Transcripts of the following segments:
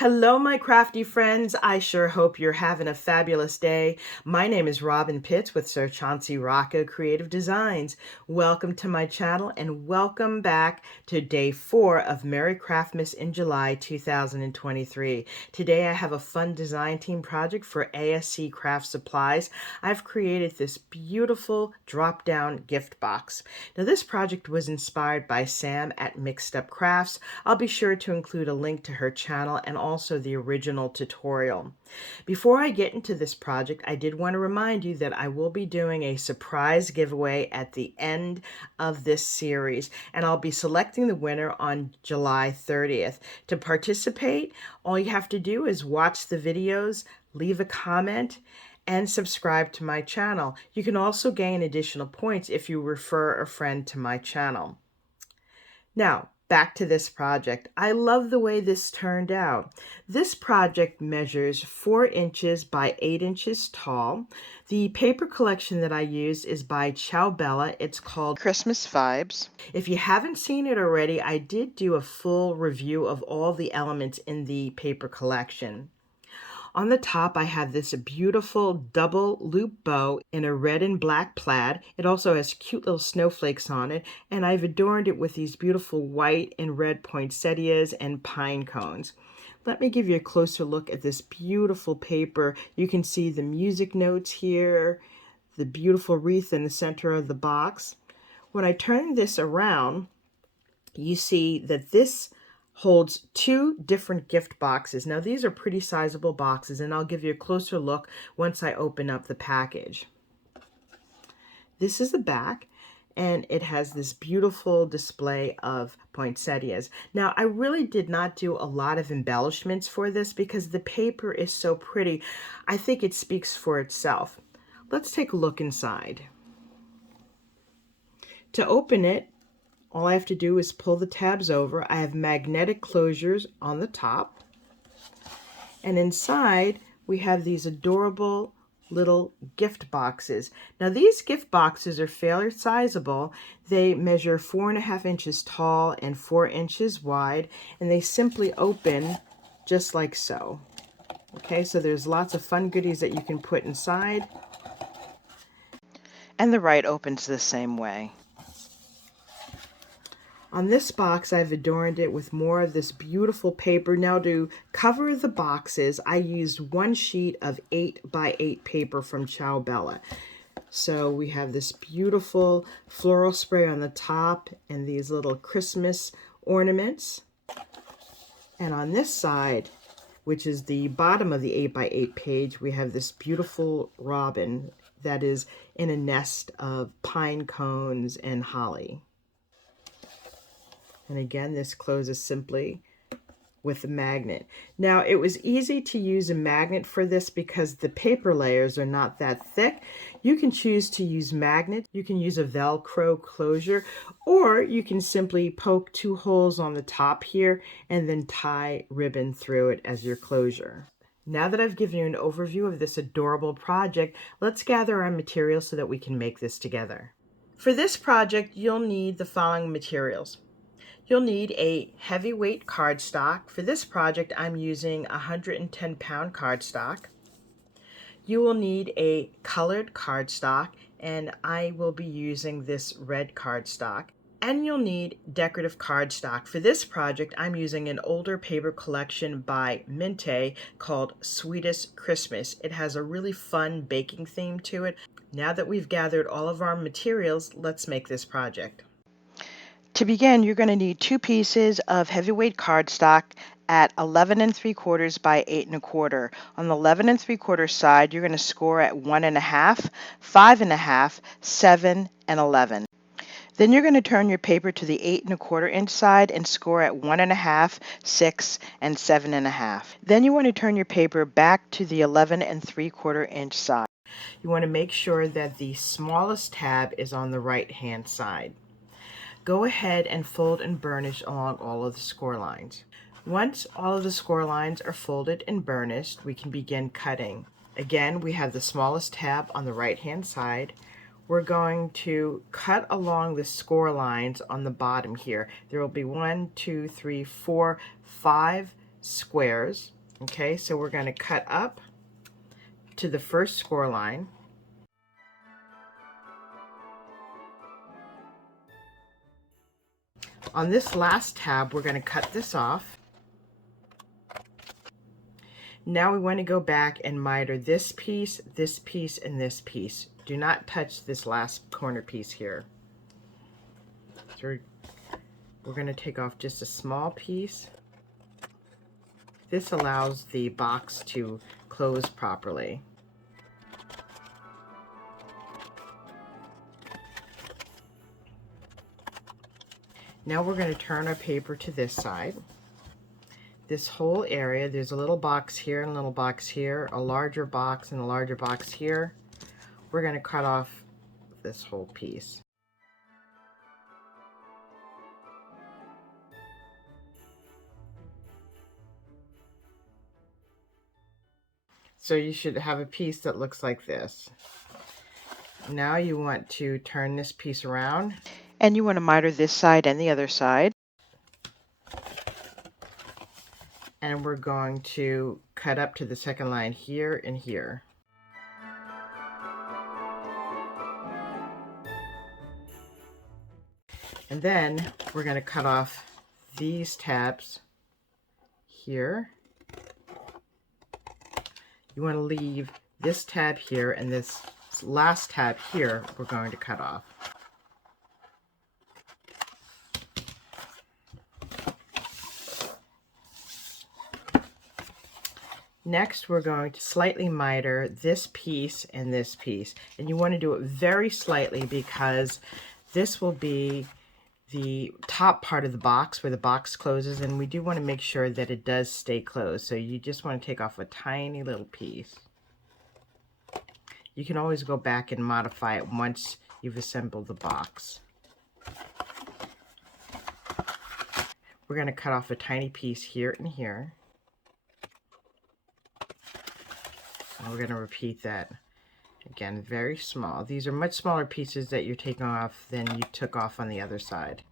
Hello, my crafty friends. I sure hope you're having a fabulous day. My name is Robyn Pitts with Sir Chauncey Rocco Creative Designs. Welcome to my channel and welcome back to day 4 of Merry Craftmas in July 2023. Today I have a fun design team project for ASC Craft Supplies. I've created this beautiful drop-down gift box. Now this project was inspired by Sam at Mixed Up Crafts. I'll be sure to include a link to her channel and also the original tutorial. Before I get into this project, I did want to remind you that I will be doing a surprise giveaway at the end of this series, and I'll be selecting the winner on July 30th. To participate, all you have to do is watch the videos, leave a comment, and subscribe to my channel. You can also gain additional points if you refer a friend to my channel. Now, back to this project. I love the way this turned out. This project measures 4 inches by 8 inches tall. The paper collection that I used is by Chauncey. It's called Christmas Vibes. If you haven't seen it already, I did do a full review of all the elements in the paper collection. On the top, I have this beautiful double loop bow in a red and black plaid. It also has cute little snowflakes on it, and I've adorned it with these beautiful white and red poinsettias and pine cones. Let me give you a closer look at this beautiful paper. You can see the music notes here, the beautiful wreath in the center of the box. When I turn this around, you see that this holds 2 different gift boxes. Now these are pretty sizable boxes, and I'll give you a closer look once I open up the package. This is the back, and it has this beautiful display of poinsettias. Now I really did not do a lot of embellishments for this because the paper is so pretty. I think it speaks for itself. Let's take a look inside. To open it, all I have to do is pull the tabs over. I have magnetic closures on the top. And inside, we have these adorable little gift boxes. Now, these gift boxes are fairly sizable. They measure 4.5 inches tall and 4 inches wide, and they simply open just like so. Okay, so there's lots of fun goodies that you can put inside. And the right opens the same way. On this box, I've adorned it with more of this beautiful paper. Now to cover the boxes, I used 1 sheet of 8 by 8 paper from Chauncey. So we have this beautiful floral spray on the top and these little Christmas ornaments. And on this side, which is the bottom of the 8 by 8 page, we have this beautiful robin that is in a nest of pine cones and holly. And again, this closes simply with a magnet. Now, it was easy to use a magnet for this because the paper layers are not that thick. You can choose to use magnets. You can use a Velcro closure, or you can simply poke 2 holes on the top here and then tie ribbon through it as your closure. Now that I've given you an overview of this adorable project, let's gather our materials so that we can make this together. For this project, you'll need the following materials. You'll need a heavyweight cardstock. For this project, I'm using 110-pound cardstock. You will need a colored cardstock, and I will be using this red cardstock. And you'll need decorative cardstock. For this project, I'm using an older paper collection by Minte called Sweetest Christmas. It has a really fun baking theme to it. Now that we've gathered all of our materials, let's make this project. To begin, you're going to need 2 pieces of heavyweight cardstock at 11 3/4 by 8 1/4. On the 11 3/4 side, you're going to score at 1.5, 5.5, 7, and 11. Then you're going to turn your paper to the 8 1/4 inch side and score at 1.5, 6, and 7.5. Then you want to turn your paper back to the 11 3/4 inch side. You want to make sure that the smallest tab is on the right-hand side. Go ahead and fold and burnish along all of the score lines. Once all of the score lines are folded and burnished, we can begin cutting. Again, we have the smallest tab on the right-hand side. We're going to cut along the score lines on the bottom here. There will be 1, 2, 3, 4, 5 squares. Okay, so we're going to cut up to the first score line. On this last tab, we're going to cut this off. Now we want to go back and miter this piece, and this piece. Do not touch this last corner piece here. So we're going to take off just a small piece. This allows the box to close properly. Now we're going to turn our paper to this side. This whole area, there's a little box here and a little box here, a larger box and a larger box here. We're going to cut off this whole piece. So you should have a piece that looks like this. Now you want to turn this piece around. And you want to miter this side and the other side. And we're going to cut up to the second line here and here. And then we're going to cut off these tabs here. You want to leave this tab here, and this last tab here we're going to cut off. Next, we're going to slightly miter this piece and this piece. And you want to do it very slightly because this will be the top part of the box where the box closes, and we do want to make sure that it does stay closed. So you just want to take off a tiny little piece. You can always go back and modify it once you've assembled the box. We're going to cut off a tiny piece here and here. And we're going to repeat that again, very small. These are much smaller pieces that you're taking off than you took off on the other side.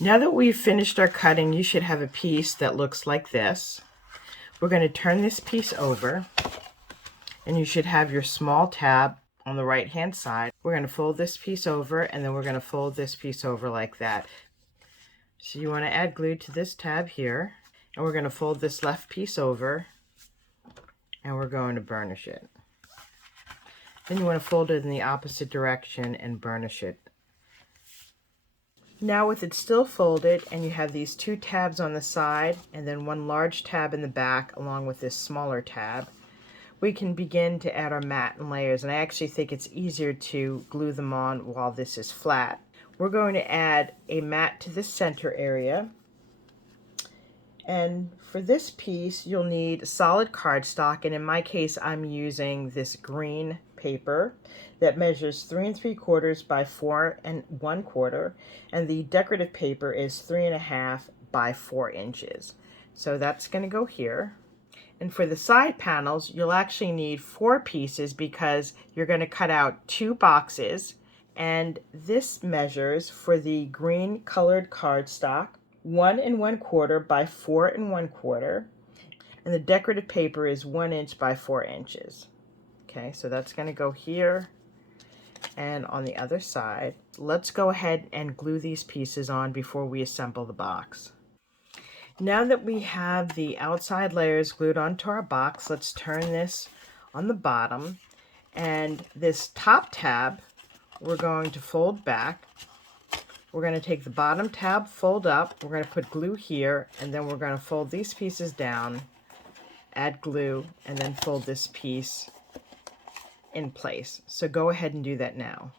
Now that we've finished our cutting, you should have a piece that looks like this. We're going to turn this piece over, and you should have your small tab on the right hand side. We're going to fold this piece over, and then we're going to fold this piece over like that. So you want to add glue to this tab here, and we're going to fold this left piece over, and we're going to burnish it. Then you want to fold it in the opposite direction and burnish it. Now with it still folded, and you have these two tabs on the side and then one large tab in the back along with this smaller tab, we can begin to add our mat and layers. And I actually think it's easier to glue them on while this is flat. We're going to add a mat to the center area. And for this piece, you'll need solid cardstock, and in my case, I'm using this green paper that measures 3 3/4 by 4 1/4, and the decorative paper is 3 1/2 by 4 inches. So that's going to go here. And for the side panels, you'll actually need 4 pieces because you're going to cut out 2 boxes, and this measures for the green colored cardstock 1 1/4 by 4 1/4, and the decorative paper is 1 inch by 4 inches. Okay, so that's going to go here and on the other side. Let's go ahead and glue these pieces on before we assemble the box. Now that we have the outside layers glued onto our box, let's turn this on the bottom, and this top tab we're going to fold back. We're going to take the bottom tab, fold up, we're going to put glue here, and then we're going to fold these pieces down, add glue, and then fold this piece in place. So go ahead and do that now.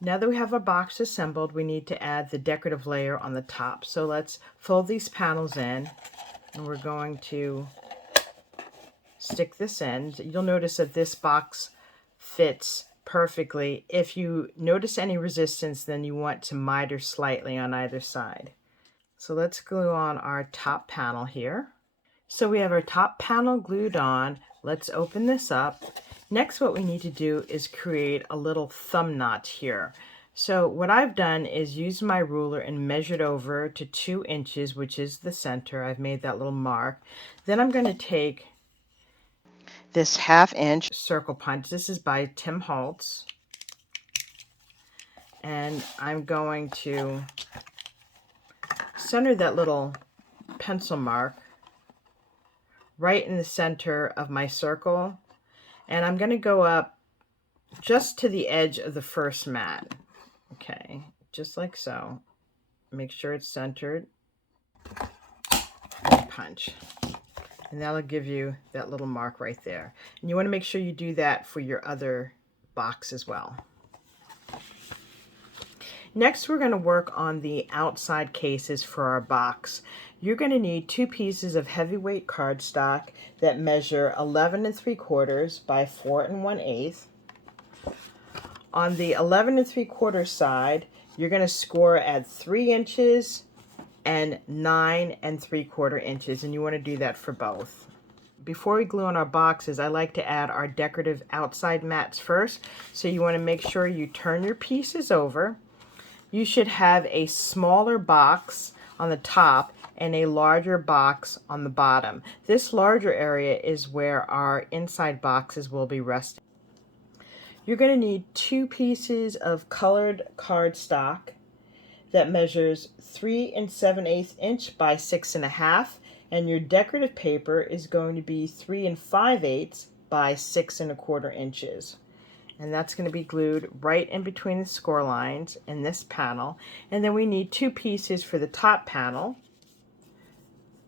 Now that we have our box assembled, we need to add the decorative layer on the top. So let's fold these panels in, and we're going to stick this in. You'll notice that this box fits perfectly. If you notice any resistance, then you want to miter slightly on either side. So let's glue on our top panel here. So we have our top panel glued on. Let's open this up. Next, what we need to do is create a little thumb knot here. So what I've done is use my ruler and measured over to 2 inches, which is the center. I've made that little mark. Then I'm going to take this 1/2 inch circle punch. This is by Tim Holtz. And I'm going to center that little pencil mark right in the center of my circle. And I'm going to go up just to the edge of the first mat. Okay, just like so. Make sure it's centered. And punch. And that'll give you that little mark right there. And you want to make sure you do that for your other box as well. Next, we're going to work on the outside cases for our box. You're going to need 2 pieces of heavyweight cardstock that measure 11 3/4 by 4 1/8. On the 11 3/4 side, you're going to score at 3 inches and 9 3/4 inches, and you want to do that for both. Before we glue on our boxes, I like to add our decorative outside mats first. So you want to make sure you turn your pieces over. You should have a smaller box on the top and a larger box on the bottom. This larger area is where our inside boxes will be resting. You're going to need 2 pieces of colored cardstock that measures 3 7/8 inch by 6 1/2, and your decorative paper is going to be 3 5/8 by 6 1/4 inches. And that's going to be glued right in between the score lines in this panel. And then we need 2 pieces for the top panel.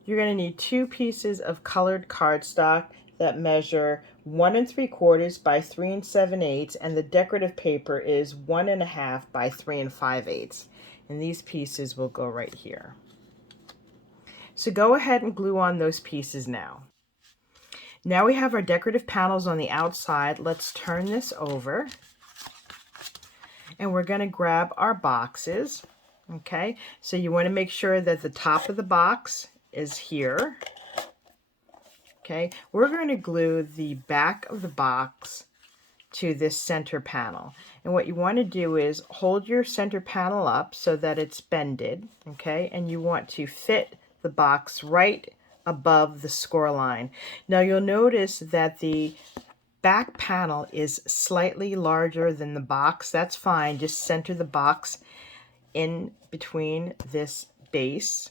You're going to need 2 pieces of colored cardstock that measure 1 3/4 by 3 7/8, and the decorative paper is 1 1/2 by 3 5/8. And these pieces will go right here. So go ahead and glue on those pieces now. Now we have our decorative panels on the outside. Let's turn this over. And we're going to grab our boxes. Okay, so you want to make sure that the top of the box is here. Okay, we're going to glue the back of the box to this center panel. And what you want to do is hold your center panel up so that it's bended. Okay, and you want to fit the box right above the score line. Now you'll notice that the back panel is slightly larger than the box. That's fine. Just center the box in between this base.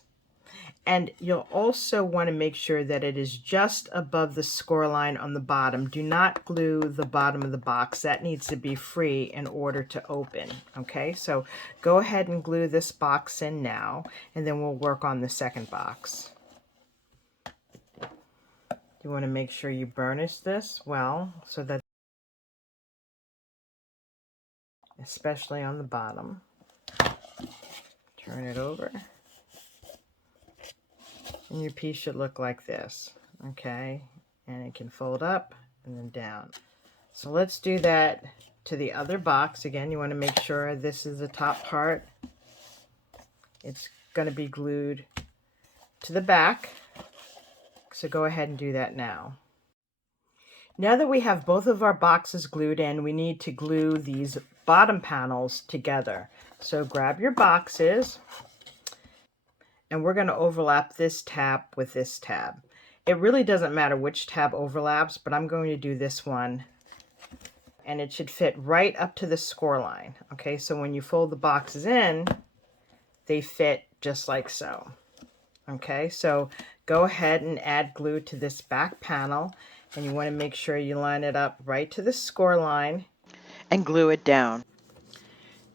And you'll also want to make sure that it is just above the score line on the bottom. Do not glue the bottom of the box. That needs to be free in order to open. Okay, so go ahead and glue this box in now, and then we'll work on the second box. You want to make sure you burnish this well, so that, especially on the bottom. Turn it over. And your piece should look like this, okay? And it can fold up and then down. So let's do that to the other box. Again, you want to make sure this is the top part. It's going to be glued to the back. So go ahead and do that now. Now that we have both of our boxes glued in, we need to glue these bottom panels together. So grab your boxes, and we're going to overlap this tab with this tab. It really doesn't matter which tab overlaps, but I'm going to do this one. And it should fit right up to the score line. Okay, so when you fold the boxes in, they fit just like so. Okay, so go ahead and add glue to this back panel, and you want to make sure you line it up right to the score line and glue it down.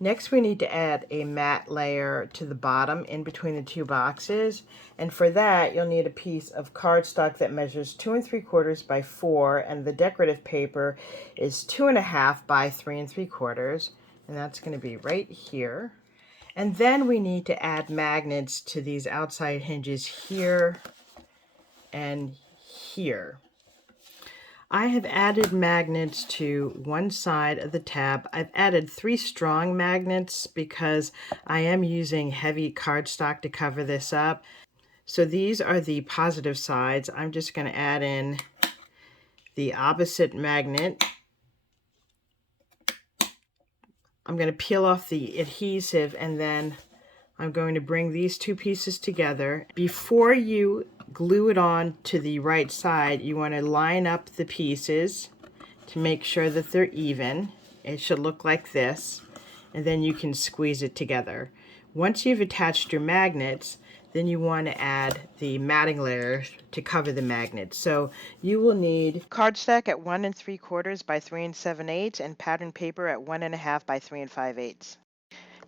Next, we need to add a matte layer to the bottom in between the 2 boxes, and for that you'll need a piece of cardstock that measures 2 3/4 by 4, and the decorative paper is 2 1/2 by 3 3/4, and that's going to be right here. And then we need to add magnets to these outside hinges here and here. I have added magnets to one side of the tab. I've added 3 strong magnets because I am using heavy cardstock to cover this up. So these are the positive sides. I'm just going to add in the opposite magnet. I'm going to peel off the adhesive, and then I'm going to bring these two pieces together. Before you glue it on to the right side, you want to line up the pieces to make sure that they're even. It should look like this, and then you can squeeze it together. Once you've attached your magnets, then you want to add the matting layers to cover the magnets. So you will need cardstock at 1 3/4 by 3 7/8 and pattern paper at 1 1/2 by 3 5/8.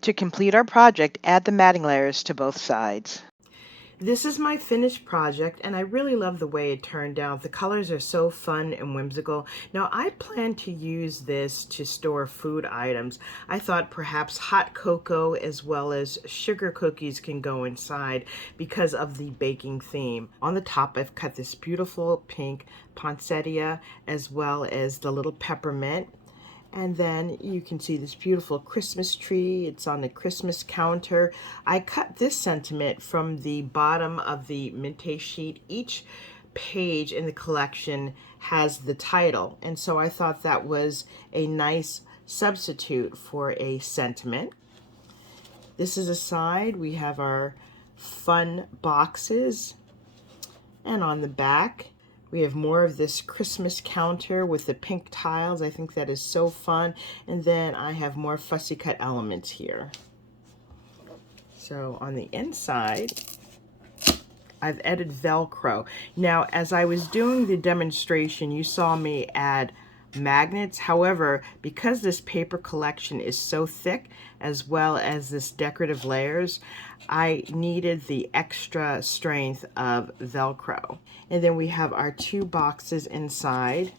To complete our project, add the matting layers to both sides. This is my finished project, and I really love the way it turned out. The colors are so fun and whimsical. Now, I plan to use this to store food items. I thought perhaps hot cocoa as well as sugar cookies can go inside because of the baking theme. On the top, I've cut this beautiful pink poinsettia as well as the little peppermint. And then you can see this beautiful Christmas tree. It's on the Christmas counter. I cut this sentiment from the bottom of the Minte sheet. Each page in the collection has the title, and so I thought that was a nice substitute for a sentiment. This is a side. We have our fun boxes, and on the back we have more of this Christmas counter with the pink tiles. I think that is so fun. And then I have more fussy cut elements here. So on the inside, I've added Velcro. Now, as I was doing the demonstration, you saw me add magnets. However, because this paper collection is so thick, as well as this decorative layers, I needed the extra strength of Velcro. And then we have our two boxes inside.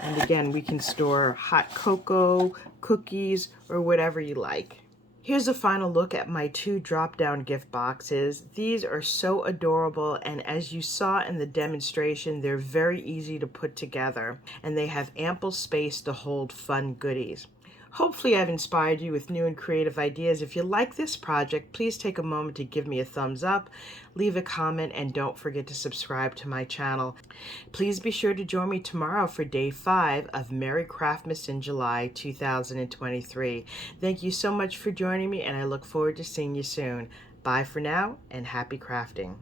And again, we can store hot cocoa, cookies, or whatever you like. Here's a final look at my two drop-down gift boxes. These are so adorable, and as you saw in the demonstration, they're very easy to put together, and they have ample space to hold fun goodies. Hopefully I've inspired you with new and creative ideas. If you like this project, please take a moment to give me a thumbs up, leave a comment, and don't forget to subscribe to my channel. Please be sure to join me tomorrow for day 5 of Merry Craftmas in July 2023. Thank you so much for joining me, and I look forward to seeing you soon. Bye for now, and happy crafting.